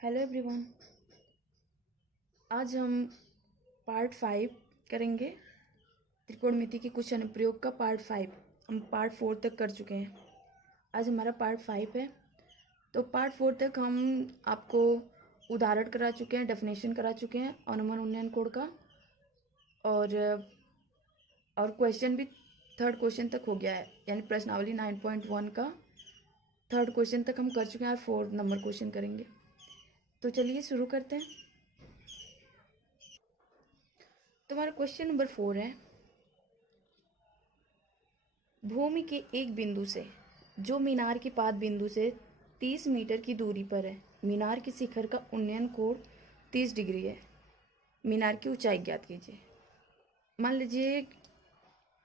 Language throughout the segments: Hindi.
Hello everyone. आज हम पार्ट 5 करेंगे। त्रिकोणमिति के कुछ अनुप्रयोग का पार्ट 5। हम पार्ट 4 तक कर चुके हैं। आज हमारा पार्ट 5 है। तो पार्ट 4 तक हम आपको उदाहरण करा चुके हैं, डेफिनेशन करा चुके हैं अनुमान उन्नयन कोड का, और क्वेश्चन भी थर्ड क्वेश्चन तक हो गया है, यानी प्रश्नावली 9.1 का थर्ड क्वेश्चन तक हम कर चुके हैं और 4 नंबर क्वेश्चन करेंगे। तो चलिए शुरू करते हैं। तो हमारा क्वेश्चन नंबर 4 है, भूमि के एक बिंदु से जो मीनार के पाद बिंदु से 30 मीटर की दूरी पर है, मीनार के शिखर का उन्नयन कोण 30 डिग्री है। मीनार की ऊंचाई ज्ञात कीजिए। मान लीजिए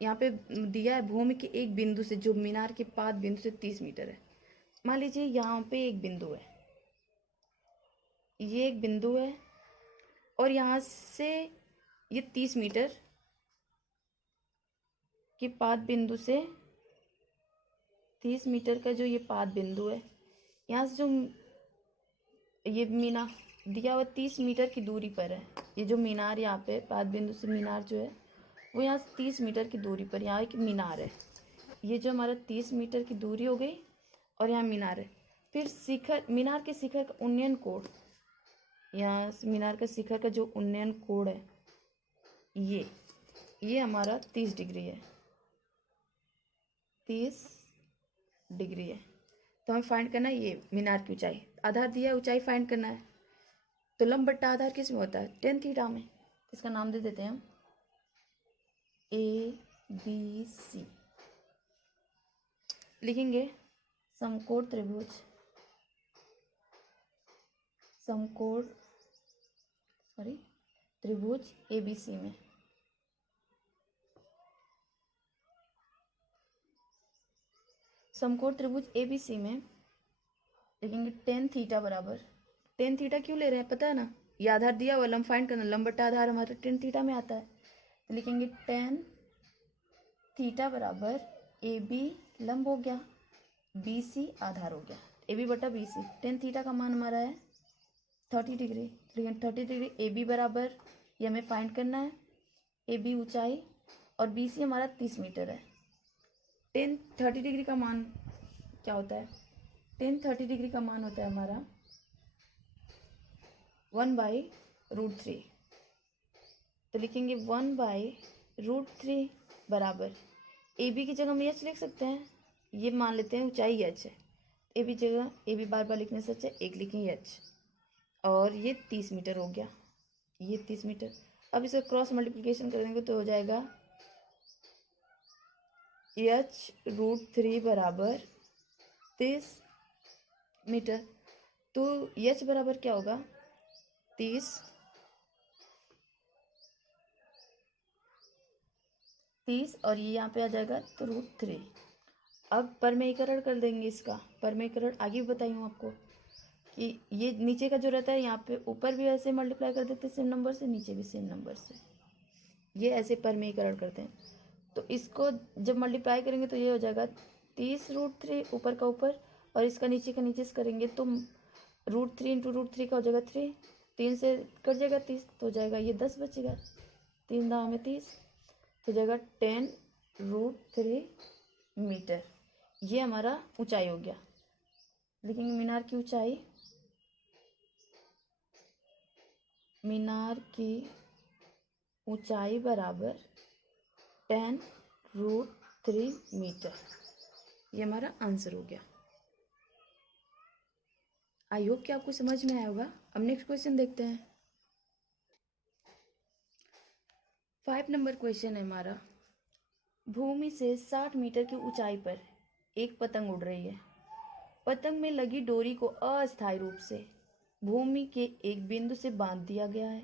यहाँ पे दिया है भूमि के एक बिंदु से जो मीनार के पाद बिंदु से 30 मीटर है। मान लीजिए यहाँ पे एक बिंदु है, ये एक बिंदु है, और यहाँ से ये 30 मीटर के पाद बिंदु से 30 मीटर का जो ये पाद बिंदु है, यहाँ से जो ये मीनार दिया हुआ 30 मीटर की दूरी पर है। ये जो मीनार यहाँ पे पाद बिंदु से मीनार जो है वो यहाँ से 30 मीटर की दूरी पर यहाँ एक मीनार है। ये जो हमारा 30 मीटर की दूरी हो गई और यहाँ मीनार है। फिर शिखर, मीनार के शिखर का उन्नयन कोण, यहाँ मीनार का शिखर का जो उन्नयन कोण है ये हमारा 30 डिग्री है। 30 डिग्री है। तो हमें फाइंड करना है ये मीनार की ऊंचाई। आधार दिया है, ऊंचाई फाइंड करना है। तो लंब बट्टा आधार किस में होता है? tan थीटा में। इसका नाम दे देते हैं हम ABC। लिखेंगे समकोण त्रिभुज, त्रिभुज ABC में समकोण त्रिभुज ABC में लिखेंगे tan थीटा बराबर, tan थीटा क्यों ले रहे हैं पता है ना? ये आधार दिया हुआ, लंब फाइंड करना, लंब बट्टा आधार हमारा tan थीटा में आता है। तो लिखेंगे tan थीटा बराबर AB लंब हो गया, BC आधार हो गया, AB बटा BC। tan थीटा का मान हमारा है 30 डिग्री। लेकिन 30 डिग्री AB बराबर ये हमें फाइंड करना है, AB ऊंचाई और BC हमारा 30 मीटर है। tan 30 डिग्री का मान क्या होता है? tan 30 डिग्री का मान होता है हमारा 1/√3। तो लिखेंगे 1/√3 बराबर AB की जगह हम h लिख सकते हैं। ये मान लेते हैं ऊंचाई h है, AB जगह AB बार बार लिखने से अच्छा एक लिखेंगे h, और ये 30 मीटर हो गया, ये 30 मीटर। अब इसे क्रॉस मल्टीप्लिकेशन कर देंगे तो हो जाएगा h√3 बराबर 30 मीटर। तो h बराबर क्या होगा? 30 और ये यहाँ पे आ जाएगा तो √3। अब परमेयीकरण कर देंगे इसका। परमेयीकरण आगे भी बताई हूँ आपको कि ये नीचे का जो रहता है यहाँ पे ऊपर भी ऐसे मल्टीप्लाई कर देते हैं सेम नंबर से, नीचे भी सेम नंबर से, ये ऐसे परमेयीकरण करते हैं। तो इसको जब मल्टीप्लाई करेंगे तो ये हो जाएगा 30√3 ऊपर का ऊपर, और इसका नीचे का नीचे से करेंगे तो √3 इंटू √3 का हो जाएगा 3, 3 से कट जाएगा 30 तो हो जाएगा ये 10 बचेगा, 3 दाव में 30 तो हो जाएगा 10√3 मीटर। ये हमारा ऊंचाई हो गया। लिखेंगे मीनार की ऊंचाई, मीनार की ऊंचाई बराबर 10√3 मीटर। ये हमारा आंसर हो गया। आई होप कि आपको समझ में आया होगा। अब नेक्स्ट क्वेश्चन देखते हैं। 5 नंबर क्वेश्चन है हमारा, भूमि से 60 मीटर की ऊंचाई पर एक पतंग उड़ रही है। पतंग में लगी डोरी को अस्थायी रूप से भूमि के एक बिंदु से बांध दिया गया है।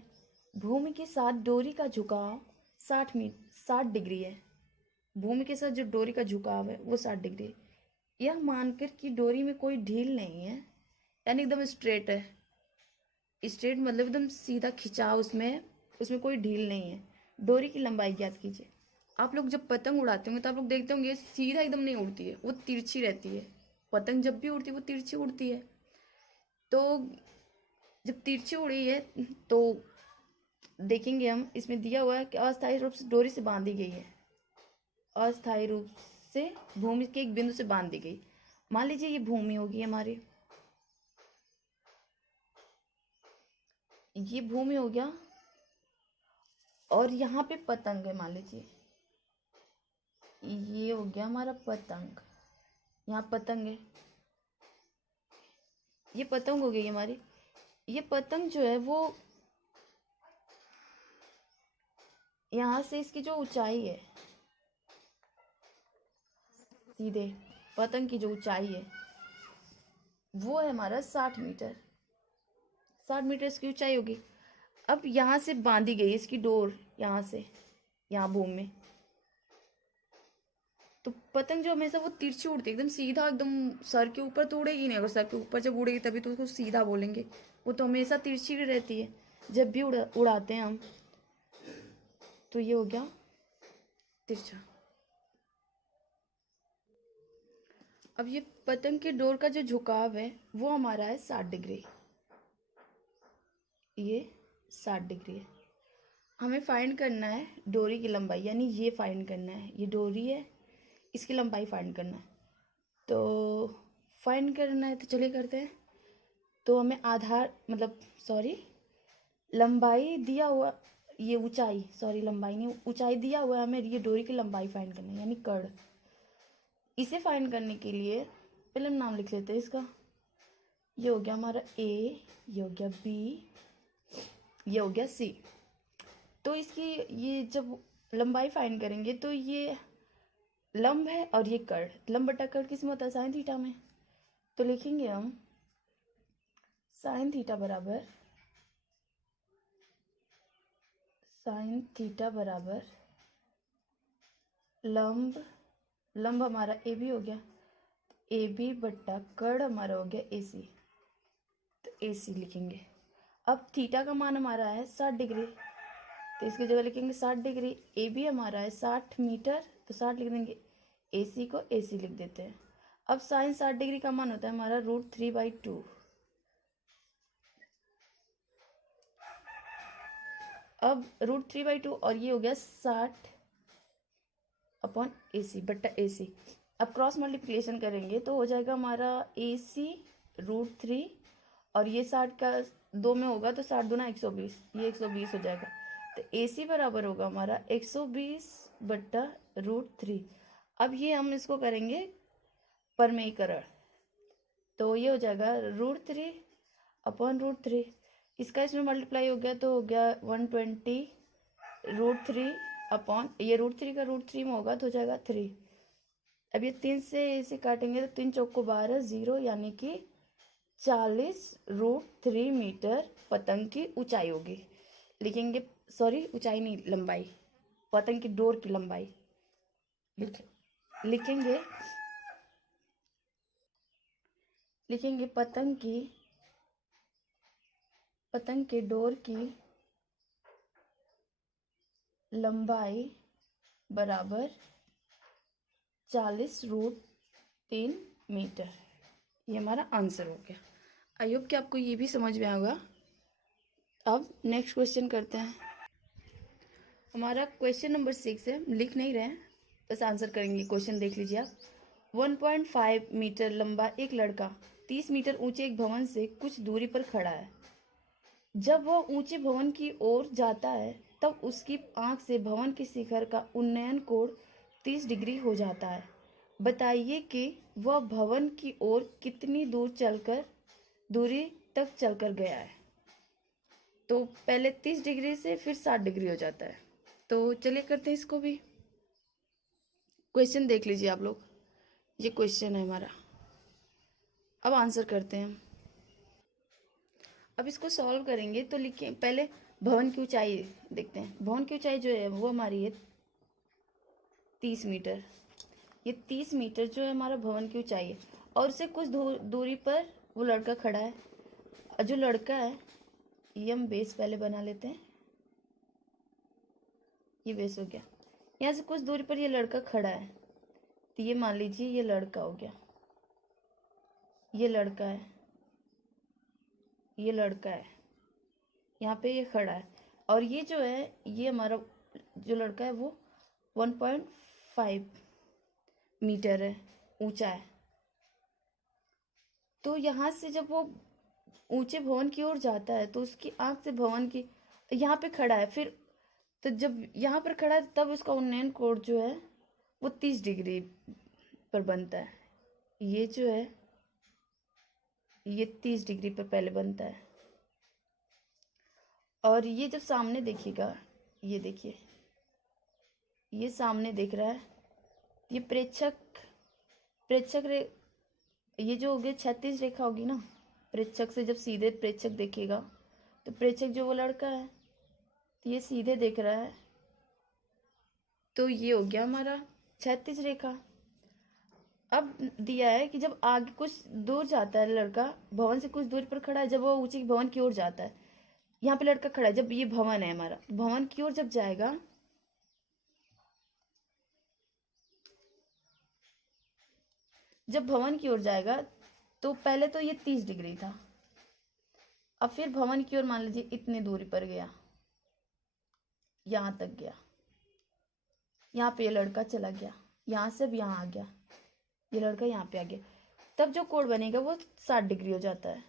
भूमि के साथ डोरी का झुकाव 60 डिग्री है। भूमि के साथ जो डोरी का झुकाव है वो 60 डिग्री है। यह मानकर कि डोरी में कोई ढील नहीं है, यानी एकदम स्ट्रेट है। स्ट्रेट मतलब एकदम सीधा खिंचाव, उसमें कोई ढील नहीं है। डोरी की लंबाई ज्ञात कीजिए। आप लोग जब पतंग उड़ाते होंगे तो आप लोग देखते होंगे सीधा एकदम नहीं उड़ती है, वो तिरछी रहती है। पतंग जब भी उड़ती है वो तिरछी उड़ती है। तो जब तिरछी उड़ी है तो देखेंगे हम, इसमें दिया हुआ है कि अस्थायी रूप से डोरी से बांधी गई है, अस्थायी रूप से भूमि के एक बिंदु से बांध दी गई। मान लीजिए ये भूमि होगी हमारी, ये भूमि हो गया, और यहाँ पे पतंग है, मान लीजिए ये हो गया हमारा पतंग, यहाँ पतंग है, ये पतंग हो गई हमारी। ये पतंग जो है वो यहाँ से इसकी जो ऊंचाई है, सीधे पतंग की जो ऊंचाई है वो है हमारा 60 मीटर, 60 मीटर इसकी ऊंचाई होगी। अब यहाँ से बांधी गई इसकी डोर, यहाँ से यहाँ भूमि में, तो पतंग जो हमेशा वो तिरछी उड़ती है, एकदम सीधा, एकदम सर के ऊपर तो उड़ेगी नहीं, अगर सर के ऊपर जब उड़ेगी तभी तो उसको सीधा बोलेंगे, वो तो हमेशा तिरछी रहती है जब भी उड़ाते हैं हम। तो ये हो गया तिरछा। अब ये पतंग के डोर का जो झुकाव है वो हमारा है 60 डिग्री, ये 60 डिग्री है। हमें फाइंड करना है डोरी की लंबाई, यानी ये फाइंड करना है, ये डोरी है, इसकी लंबाई फाइंड करना है। तो फाइंड करना है तो चलिए करते हैं। तो हमें आधार मतलब लंबाई दिया हुआ, ये ऊंचाई, लंबाई नहीं, ऊंचाई दिया हुआ है हमें, ये डोरी की लंबाई फाइंड करना है, यानी कड़। इसे फाइंड करने के लिए पहले हम नाम लिख लेते हैं इसका। ये हो गया हमारा ए, ये हो गया बी, ये हो गया सी। तो इसकी ये जब लंबाई फाइंड करेंगे तो ये लंब है और ये कड़, लंब बटा कड़ किस में होता है, साइन थीटा में। तो लिखेंगे हम साइन थीटा बराबर लंब हमारा ए बी हो गया, ए बी बट्टा कड़ हमारा हो गया ए सी, तो ए सी लिखेंगे। अब थीटा का मान हमारा है 60 डिग्री, तो इसकी जगह लिखेंगे 60 डिग्री। ए बी हमारा है 60 मीटर, तो 60 लिख देंगे, ए सी को ए सी लिख देते हैं। अब साइन 60 डिग्री का मान होता है हमारा √3/2। अब √3/2 और ये हो गया 60/AC बट्टा AC। अब क्रॉस मल्टीप्लिकेशन करेंगे तो हो जाएगा हमारा AC √3, और ये 60 का 2 में होगा तो 60 दूना 120, ये 120 हो जाएगा। तो AC बराबर होगा हमारा 120/√3। अब ये हम इसको करेंगे परमेयीकरण, तो ये हो जाएगा √3/√3, इसका इसमें मल्टीप्लाई हो गया तो हो गया 120√3 अपॉन, ये √3 का √3 में होगा तो हो जाएगा 3। अब ये 3 से इसे काटेंगे तो 3 चौक को 12, 0, यानी कि 40√3 मीटर पतंग की ऊंचाई होगी। लिखेंगे, ऊंचाई नहीं, लंबाई, पतंग की डोर की लंबाई लिखेंगे पतंग के डोर की लंबाई बराबर 40√3 मीटर। ये हमारा आंसर हो गया। आई होप कि आपको ये भी समझ में आएगा। अब नेक्स्ट क्वेश्चन करते हैं। हमारा क्वेश्चन नंबर 6 है, लिख नहीं रहे हैं, बस आंसर करेंगे। क्वेश्चन देख लीजिए आप। 1.5 मीटर लंबा एक लड़का 30 मीटर ऊंचे एक भवन से कुछ दूरी पर खड़ा है। जब वह ऊंचे भवन की ओर जाता है तब उसकी आंख से भवन के शिखर का उन्नयन कोण 30 डिग्री हो जाता है। बताइए कि वह भवन की ओर कितनी दूरी तक चलकर गया है। तो पहले 30 डिग्री से फिर 60 डिग्री हो जाता है। तो चलिए करते हैं इसको भी। क्वेश्चन देख लीजिए आप लोग, ये क्वेश्चन है हमारा। अब आंसर करते हैं। अब इसको सॉल्व करेंगे तो लिखिए, पहले भवन की ऊंचाई देखते हैं। भवन की ऊंचाई जो है वो हमारी है 30 मीटर। ये 30 मीटर जो है हमारा भवन की ऊंचाई है, और उससे कुछ दूरी पर वो लड़का खड़ा है। और जो लड़का है, ये हम बेस पहले बना लेते हैं, ये बेस हो गया। यहाँ से कुछ दूरी पर ये लड़का खड़ा है, तो ये मान लीजिए ये लड़का हो गया, ये लड़का है, ये लड़का है। यहाँ पे ये खड़ा है, और ये जो है ये हमारा जो लड़का है वो 1.5 मीटर है ऊंचा है। तो यहाँ से जब वो ऊंचे भवन की ओर जाता है तो उसकी आंख से भवन की, यहाँ पे खड़ा है, फिर तो जब यहाँ पर खड़ा है तब उसका उन्नयन कोण जो है वो 30 डिग्री पर बनता है। ये जो है ये 30 डिग्री पर पहले बनता है। और ये जब सामने देखिएगा, ये देखिए ये सामने देख रहा है, ये प्रेक्षक प्रेक्षक रे ये जो होगी 36 रेखा होगी ना, प्रेक्षक से जब सीधे प्रेक्षक देखेगा तो प्रेक्षक जो वो लड़का है तो ये सीधे देख रहा है, तो ये हो गया हमारा 36 रेखा। अब दिया है कि जब आगे कुछ दूर जाता है लड़का, भवन से कुछ दूर पर खड़ा है, जब वो ऊंचे भवन की ओर जाता है, यहाँ पे लड़का खड़ा है, जब ये भवन है हमारा, भवन की ओर जब जाएगा जब भवन की ओर जाएगा तो पहले तो ये 30 डिग्री था, अब फिर भवन की ओर मान लीजिए इतनी दूरी पर गया, यहाँ तक गया, यहाँ पे ये लड़का चला गया, यहाँ से अब यहाँ आ गया, ये लड़का यहाँ पे आ गया, तब जो कोण बनेगा वो 60 डिग्री हो जाता है।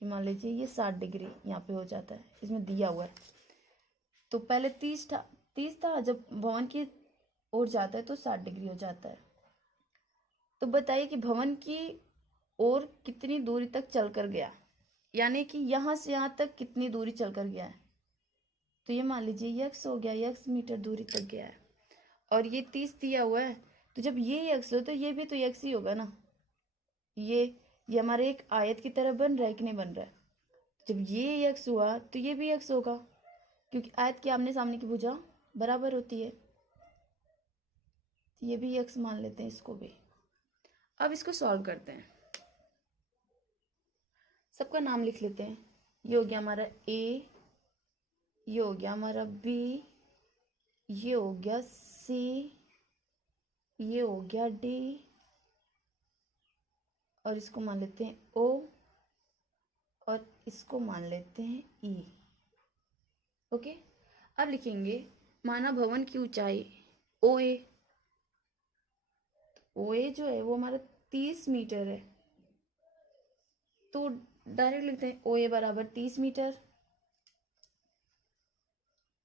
मान लीजिए ये 60 डिग्री यहाँ पे हो जाता है, इसमें दिया हुआ है। तो पहले 30 था, जब भवन की ओर जाता है तो 60 डिग्री हो जाता है। तो बताइए कि भवन की ओर कितनी दूरी तक चल कर गया, यानी कि यहाँ से यहाँ तक कितनी दूरी चल कर गया है। तो ये मान लीजिए यक्स हो गया, यक्स मीटर दूरी तक गया है, और ये 30 दिया हुआ है, तो जब ये यक्स हो तो ये भी तो यक्स ही होगा ना। ये हमारे एक आयत की तरह बन रहा है कि नहीं बन रहा है। जब ये यक्स हुआ तो ये भी यक्स होगा, क्योंकि आयत के आमने सामने की भुजा बराबर होती है। तो ये भी यक्स मान लेते हैं इसको भी। अब इसको सॉल्व करते हैं, सबका नाम लिख लेते हैं। ये हो गया हमारा ए, ये हो गया हमारा बी, ये हो गया सी, ये हो गया डी, और इसको मान लेते हैं ओ, और इसको मान लेते हैं ई। ओके, अब लिखेंगे माना भवन की ऊंचाई ओ ए। ओ ए जो है वो हमारा 30 मीटर है, तो डायरेक्ट लिखते हैं ओ ए बराबर 30 मीटर।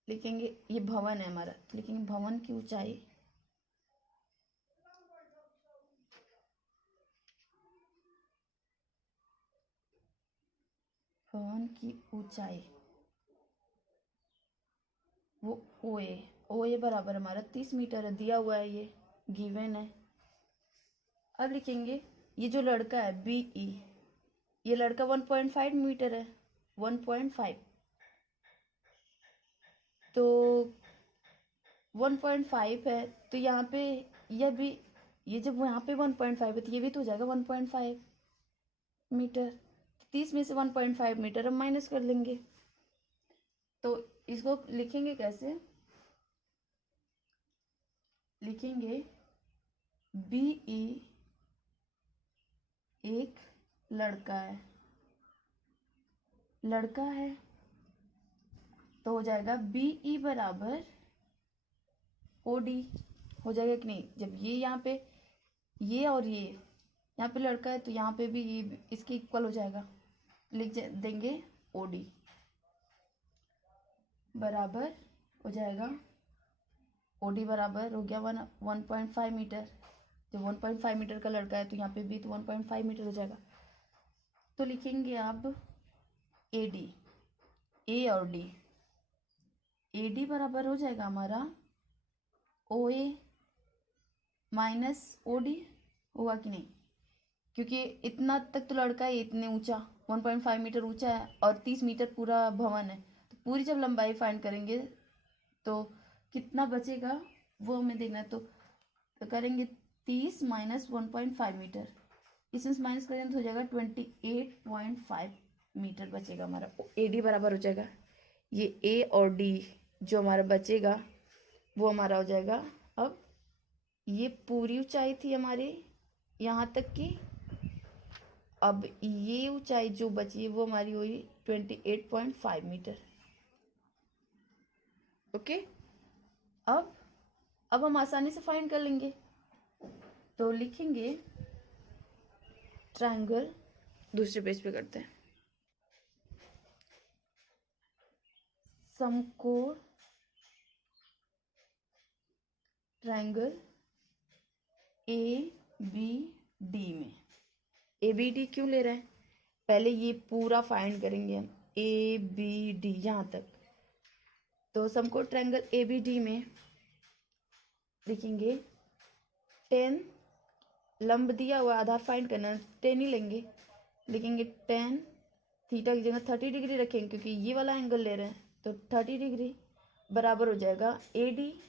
लिखेंगे ये भवन है हमारा, तो लिखेंगे भवन की ऊंचाई वो ओ ए बराबर हमारा 30 मीटर है, दिया हुआ है, ये गिवन है। अब लिखेंगे ये जो लड़का है बी ई, ये लड़का 1.5 मीटर है, 1.5, तो 1.5 है, तो यहाँ पे यह भी, ये जब यहाँ पे 1.5 है तो ये भी तो हो जाएगा 1.5 मीटर। 30 में से 1.5 मीटर हम माइनस कर लेंगे, तो इसको लिखेंगे कैसे, लिखेंगे बी ई एक लड़का है, तो हो जाएगा बी ई बराबर ओ डी, हो जाएगा कि नहीं। जब ये यहाँ पे ये और ये यहाँ पे लड़का है तो यहाँ पे भी ये इसके इक्वल हो जाएगा, लिख देंगे ओ डी बराबर हो जाएगा, ओ डी बराबर हो गया 1.5 मीटर। जब 1.5 मीटर का लड़का है तो यहाँ पे भी तो 1.5 मीटर हो जाएगा। तो लिखेंगे अब ए डी, ए और डी, ए डी बराबर हो जाएगा हमारा ओ ए माइनस ओ डी, होगा कि नहीं, क्योंकि इतना तक तो लड़का है, इतने ऊंचा 1.5 मीटर ऊंचा है और 30 मीटर पूरा भवन है, तो पूरी जब लंबाई फाइंड करेंगे तो कितना बचेगा वो हमें देखना है। तो करेंगे 30 माइनस 1.5 मीटर, इसमें माइनस करेंगे तो हो जाएगा 28.5 मीटर बचेगा हमारा। ए डी बराबर हो जाएगा, ये ए और डी जो हमारा बचेगा वो हमारा हो जाएगा। अब ये पूरी ऊंचाई थी हमारी यहाँ तक की, अब ये ऊंचाई जो बची वो हमारी हुई 28.5 मीटर। ओके, अब हम आसानी से फाइंड कर लेंगे। तो लिखेंगे ट्रायंगल, दूसरे पेज पे करते हैं, समकोण ट्रायंगल ए बी डी में। ए बी डी क्यों ले रहे हैं, पहले ये पूरा फाइंड करेंगे हम, ए बी डी यहाँ तक। तो समकोण ट्रायंगल ए बी डी में लिखेंगे 10, लंब दिया हुआ, आधार फाइंड करना, 10 ही लेंगे। लिखेंगे 10, थीटा की जगह 30 डिग्री रखेंगे क्योंकि ये वाला एंगल ले रहे हैं, तो 30 डिग्री बराबर हो जाएगा ए डी,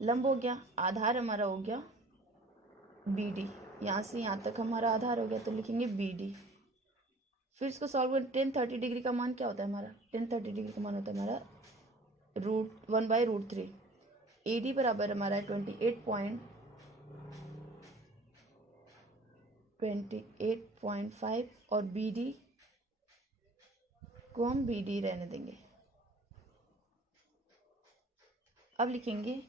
लंब हो गया, आधार हमारा हो गया बी डी, यहाँ से यहाँ तक हमारा आधार हो गया, तो लिखेंगे बी डी। फिर इसको सॉल्व करें, 10-30 डिग्री का मान क्या होता है हमारा, 10-30 डिग्री का मान होता है हमारा √1/√3। ए डी बराबर हमारा है 28.5 और बी डी को हम बी डी रहने देंगे। अब लिखेंगे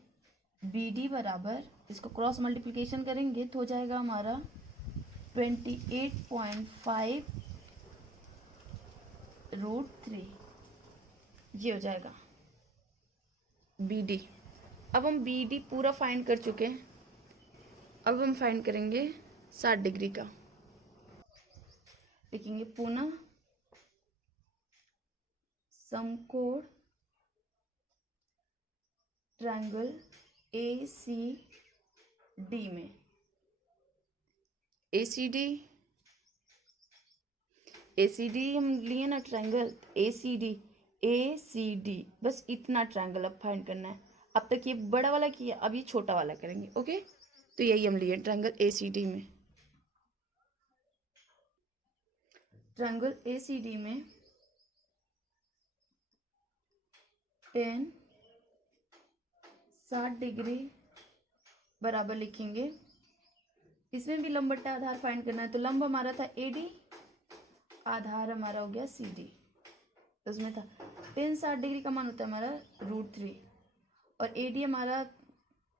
बी डी बराबर, इसको क्रॉस मल्टीप्लिकेशन करेंगे तो हो जाएगा हमारा 28.5√3, ये हो जाएगा बी डी। अब हम बी डी पूरा फाइंड कर चुके हैं, अब हम फाइंड करेंगे 60 डिग्री का। लिखेंगे पुनः समकोण ट्रायंगल ए सी डी में, ए सी डी हम लिए ना ट्रायंगल ए सी डी, बस इतना ट्रायंगल अब फाइंड करना है। अब तक ये बड़ा वाला किया, अब ये छोटा वाला करेंगे। ओके, तो यही हम लिए ट्रायंगल ए सी डी में। ट्रायंगल ए सी डी में 10, 60 डिग्री बराबर लिखेंगे, इसमें भी लंब बट्टा आधार फाइंड करना है। तो लंब हमारा था ए डी, आधार हमारा हो गया सी डी, उसमें था 10, 60 डिग्री का मान होता है हमारा √3, और ए डी हमारा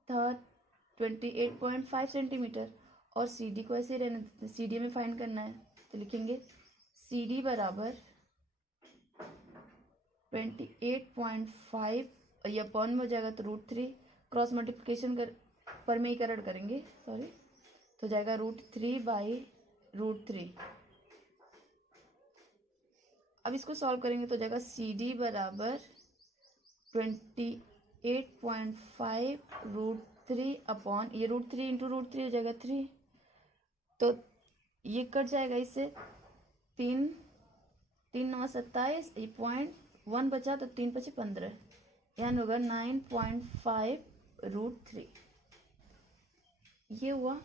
था 28.5 सेंटीमीटर, और सी डी को ऐसे रहने, सी डी में फाइंड करना है। तो लिखेंगे सी डी बराबर 28.5, ये अपॉन में हो जाएगा तो √3, क्रॉस मल्टीप्लिकेशन कर परमेयीकरण करेंगे, सॉरी, तो जाएगा √3/√3। अब इसको सॉल्व करेंगे तो जाएगा सी डी बराबर 28.5√3 अपॉन, ये √3 इंटू √3 हो जाएगा 3, तो ये कट जाएगा इससे, 3 9 27, ये 0.1 बचा, तो 3 5 15, यानी होगा 9.5√3, ये हुआ।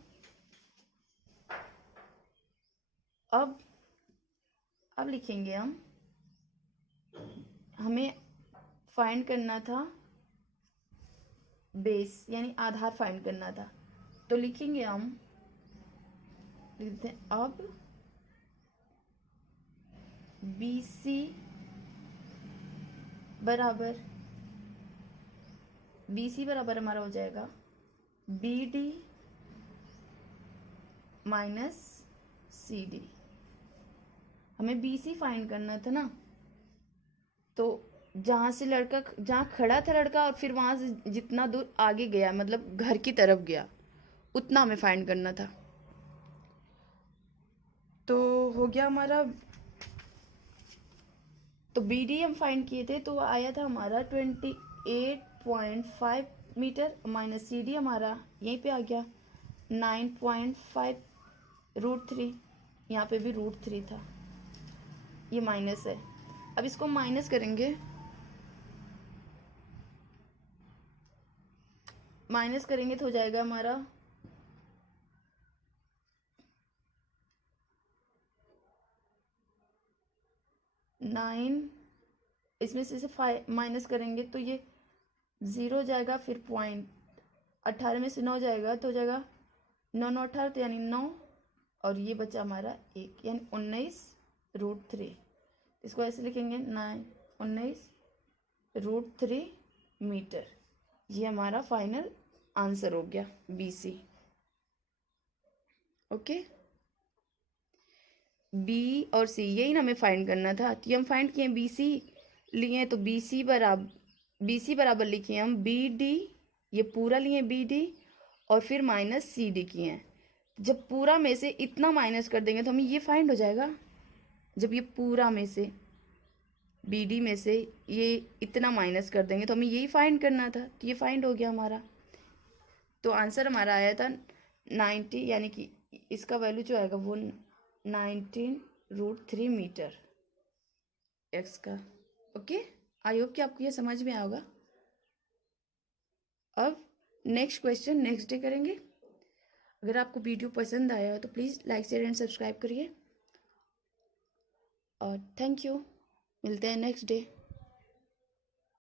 अब लिखेंगे हमें फाइंड करना था बेस, यानी आधार फाइंड करना था। तो लिखेंगे हम, लिखते हैं अब बी सी बराबर हमारा हो जाएगा B D minus C D. हमें बी सी फाइंड करना था ना, तो जहाँ खड़ा था लड़का और फिर वहाँ से जितना दूर आगे गया, मतलब घर की तरफ गया, उतना हमें फाइंड करना था। तो हो गया हमारा, तो बी डी हम फाइंड किए थे, तो आया था हमारा 28.5 मीटर, माइनस सी डी हमारा यहीं पे आ गया 9.5√3, यहाँ पे भी √3 था, ये माइनस है। अब इसको माइनस करेंगे, तो हो जाएगा हमारा 9, इसमें से 5 माइनस करेंगे तो ये 0 जाएगा, फिर 0.18 में से 9 जाएगा तो हो जाएगा 9 9 18, तो यानी 9, और ये बचा हमारा 1, यानी 19√3। इसको ऐसे लिखेंगे 19√3 मीटर। ये हमारा फाइनल आंसर हो गया BC। ओके, B और C यही ना हमें फाइंड करना था, तो ये हम फाइंड किए BC लिए, तो BC बराबर लिखे हम BD, ये पूरा लिए BD और फिर माइनस CD किए हैं। जब पूरा में से इतना माइनस कर देंगे तो हमें ये फाइंड हो जाएगा। जब ये पूरा में से BD में से ये इतना माइनस कर देंगे तो हमें यही फाइंड करना था, तो ये फाइंड हो गया हमारा। तो आंसर हमारा आया था 90, यानी कि इसका वैल्यू जो आएगा वो 19√3 मीटर x का। ओके, आई होप कि आपको ये समझ में आएगा। अब नेक्स्ट क्वेश्चन नेक्स्ट डे करेंगे। अगर आपको वीडियो पसंद आया हो तो please like share and subscribe करिए, और थैंक यू। मिलते हैं नेक्स्ट डे।